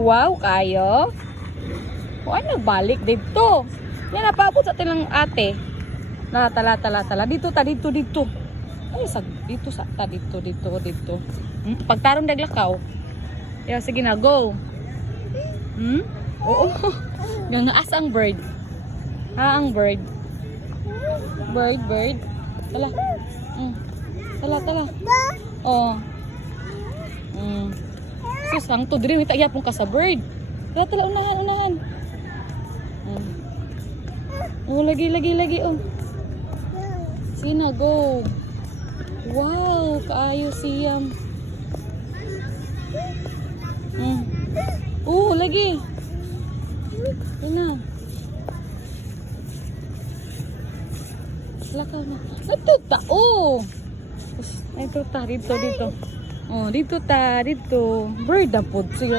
Wow, kayo. O ay nagbalik dito. Yan napabot sa tilang ate. Tala. Dito. Ay sa dito sa ta dito. Pagtarong daglakaw. Yeah, sige na, go. Oo. Nga asa ang bird. Ang bird. Bird. Tala. Tala. Oh. Susang to diri mita yapon ka sa bird. Tala unahan. Oh, lagi oh. Sina go. Wow, kaayo siyam. Lagi. Ina. Lakaw na. Natuta. Ay, tuta dito. Oh, dito. Bird na po. Sige,